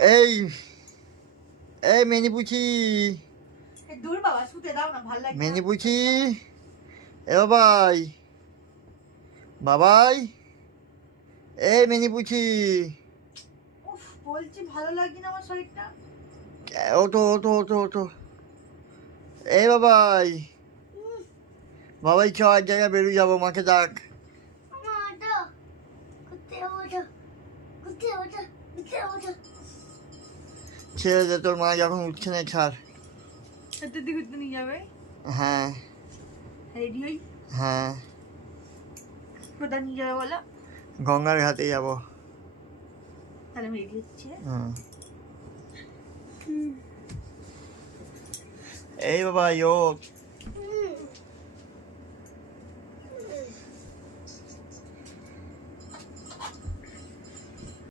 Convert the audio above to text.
এই এই মেনিপুচি, দূর বাবা, শুতে দাও না, ভালো লাগে না। মেনিপুচি, এ বাবাই, বাবাই, এই মেনিপুচি, উফ, বলছি ভালো লাগে না আমার শরীরটা। ওঠো ওঠো ওঠো ওঠো, এই বাবাই, বাবাই চ এক জায়গায় বেরিয়ে যাবো, মাকে ডাক। ছেড়ে দে, তোর মা যখন উঠছে না, ছাড়। সত্যি ঘুরতে নিয়ে যাবে? হ্যাঁ রেডি হই। হ্যাঁ, কোথায় নিয়ে যাবে বলো? গঙ্গার ঘাটে যাবো। তাহলে আমি রেডি হচ্ছে। এই বাবা, ও